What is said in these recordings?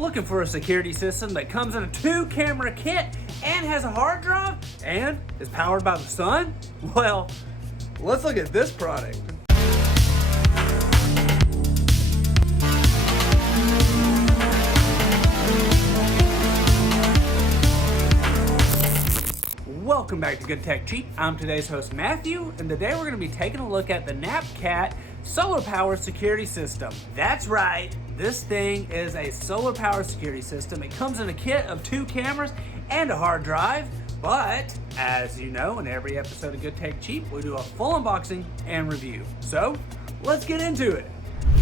Looking for a security system that comes in a 2-camera kit and has a hard drive and is powered by the sun? Well, let's look at this product. Welcome back to Good Tech Cheap. I'm today's host Matthew, and today we're going to be taking a look at the Napcat solar power security system. That's right, this thing is a solar power security system. It comes in a kit of 2 cameras and a hard drive, but as you know, in every episode of Good Tech Cheap, we do a full unboxing and review. So let's get into it.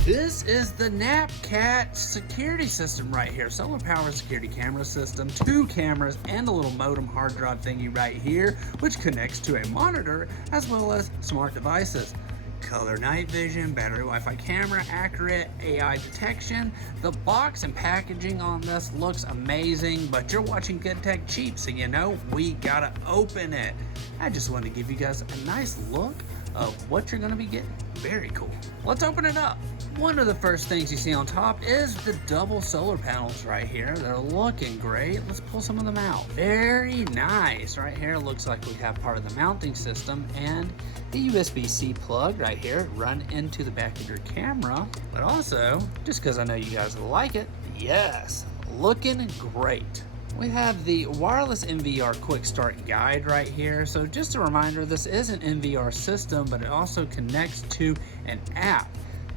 This is the Napcat security system right here. Solar power security camera system, 2 cameras and a little modem hard drive thingy right here, which connects to a monitor as well as smart devices. Color night vision, battery Wi-Fi camera, accurate AI detection. The box and packaging on this looks amazing, but you're watching Good Tech Cheap, so you know we gotta open it. I just want to give you guys a nice look of what you're gonna be getting. Very cool. Let's open it up. One of the first things you see on top is the double solar panels right here. They're looking great. Let's pull some of them out. Very nice. Right here looks like we have part of the mounting system and the USB-C plug right here run into the back of your camera. But also, just because I know you guys will like it, yes, looking great. We have the wireless NVR quick start guide right here. So just a reminder, this is an NVR system, but it also connects to an app.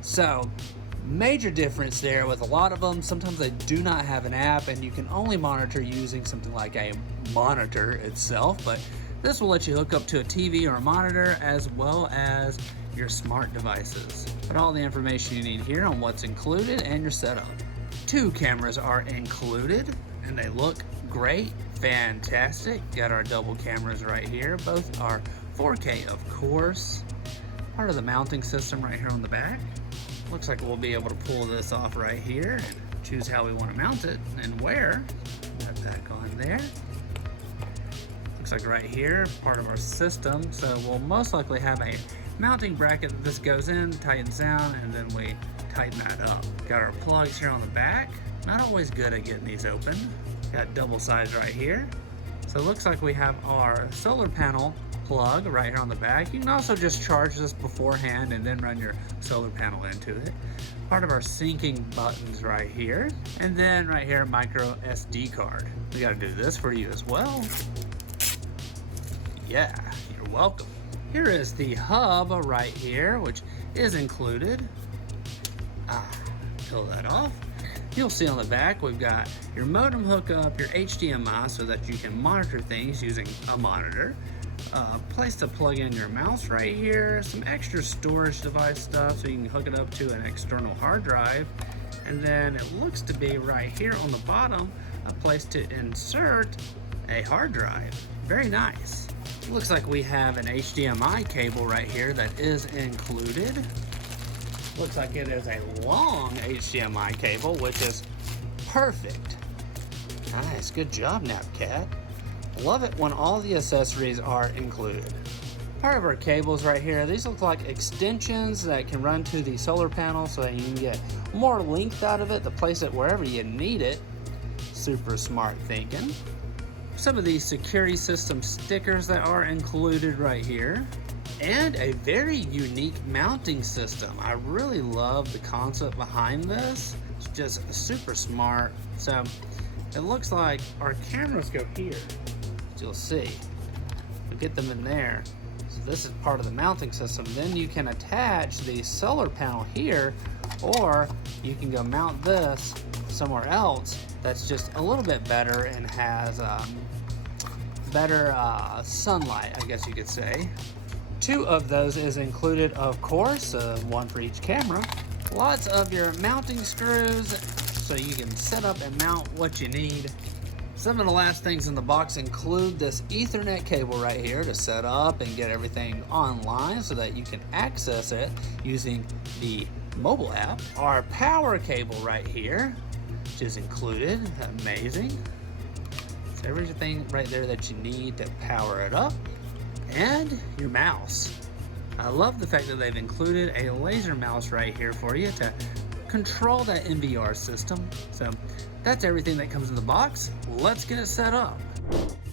So major difference there with a lot of them. Sometimes they do not have an app and you can only monitor using something like a monitor itself, but this will let you hook up to a TV or a monitor as well as your smart devices. But all the information you need here on what's included and your setup. 2 cameras are included and they look great, fantastic. Got our double cameras right here. Both are 4K, of course. Part of the mounting system right here on the back. Looks like we'll be able to pull this off right here and choose how we want to mount it and where. That back on there. Looks like right here, part of our system. So we'll most likely have a mounting bracket that this goes in, tightens down, and then we tighten that up. Got our plugs here on the back. Not always good at getting these open. Got double sides right here. So it looks like we have our solar panel plug right here on the back. You can also just charge this beforehand and then run your solar panel into it. Part of our syncing buttons right here. And then right here, micro SD card. We got to do this for you as well. Yeah, you're welcome. Here is the hub right here, which is included. Pull that off. You'll see on the back we've got your modem hookup, your HDMI so that you can monitor things using a monitor. Place to plug in your mouse right here, some extra storage device stuff so you can hook it up to an external hard drive. And then it looks to be right here on the bottom, a place to insert a hard drive. Very nice. Looks like we have an HDMI cable right here that is included. Looks like it is a long HDMI cable, which is perfect. Nice, good job, Napcat. Love it when all the accessories are included. Part of our cables right here, these look like extensions that can run to the solar panel so that you can get more length out of it to place it wherever you need it. Super smart thinking. Some of these security system stickers that are included right here. And a very unique mounting system. I really love the concept behind this. It's just super smart. So it looks like our cameras go here. You'll see. We'll get them in there. So this is part of the mounting system. Then you can attach the solar panel here, or you can go mount this somewhere else that's just a little bit better and has better sunlight, I guess you could say. 2 of those is included, of course, 1 for each camera. Lots of your mounting screws so you can set up and mount what you need. Some of the last things in the box include this Ethernet cable right here to set up and get everything online so that you can access it using the mobile app. Our power cable right here, which is included. Amazing. So everything right there that you need to power it up. And your mouse. I love the fact that they've included a laser mouse right here for you to control that NVR system. So that's everything that comes in the box. Let's get it set up.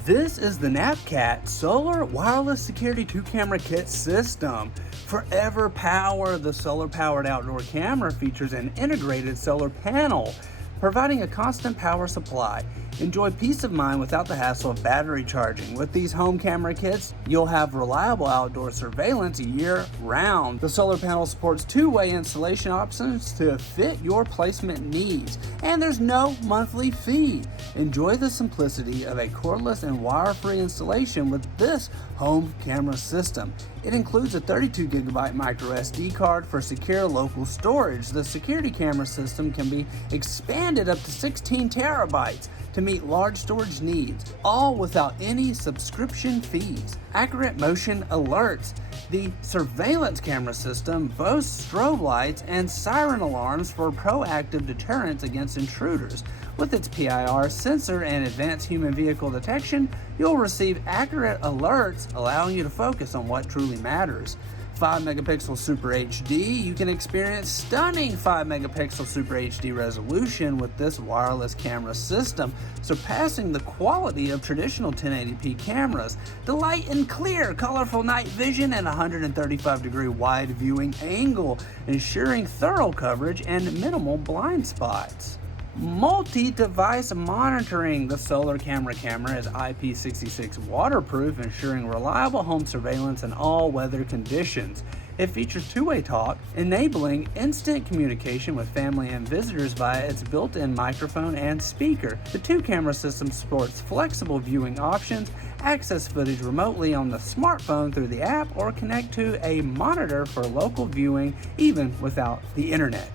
This is the Napcat Solar Wireless Security 2-Camera Kit System. Forever Power, the solar-powered outdoor camera, features an integrated solar panel, providing a constant power supply. Enjoy peace of mind without the hassle of battery charging. With these home camera kits, you'll have reliable outdoor surveillance year-round. The solar panel supports two-way installation options to fit your placement needs, and there's no monthly fee. Enjoy the simplicity of a cordless and wire-free installation with this home camera system. It includes a 32GB micro SD card for secure local storage. The security camera system can be expanded up to 16 terabytes to meet large storage needs, all without any subscription fees. Accurate motion alerts. The surveillance camera system boasts strobe lights and siren alarms for proactive deterrence against intruders. With its PIR sensor and advanced human vehicle detection, you'll receive accurate alerts, allowing you to focus on what truly matters. 5-megapixel Super HD, you can experience stunning 5-megapixel Super HD resolution with this wireless camera system, surpassing the quality of traditional 1080p cameras. Delight in clear, colorful night vision and 135-degree wide viewing angle, ensuring thorough coverage and minimal blind spots. Multi-device monitoring. The solar camera is IP66 waterproof, ensuring reliable home surveillance in all weather conditions. It features two-way talk, enabling instant communication with family and visitors via its built-in microphone and speaker. The two-camera system supports flexible viewing options, access footage remotely on the smartphone through the app, or connect to a monitor for local viewing even without the internet.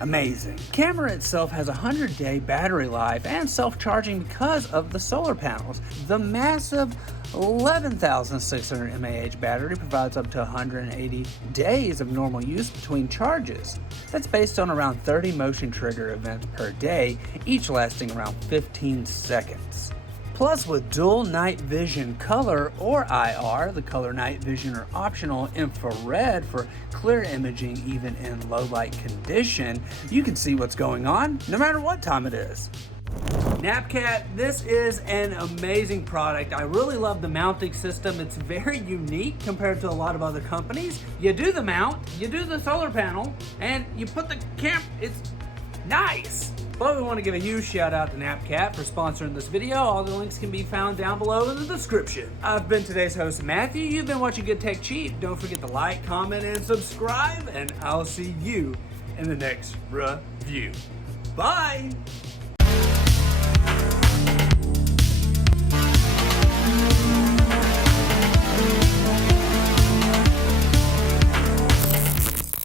Amazing. The camera itself has a 100-day battery life and self-charging because of the solar panels. The massive 11,600 mAh battery provides up to 180 days of normal use between charges. That's based on around 30 motion trigger events per day, each lasting around 15 seconds. Plus, with dual night vision color or IR, the color night vision or optional infrared for clear imaging even in low light condition, you can see what's going on no matter what time it is. Napcat, this is an amazing product. I really love the mounting system. It's very unique compared to a lot of other companies. You do the mount, you do the solar panel, and you put the it's nice. But we want to give a huge shout out to Napcat for sponsoring this video. All the links can be found down below in the description. I've been today's host, Matthew. You've been watching Good Tech Cheap. Don't forget to like, comment, and subscribe, and I'll see you in the next review. Bye!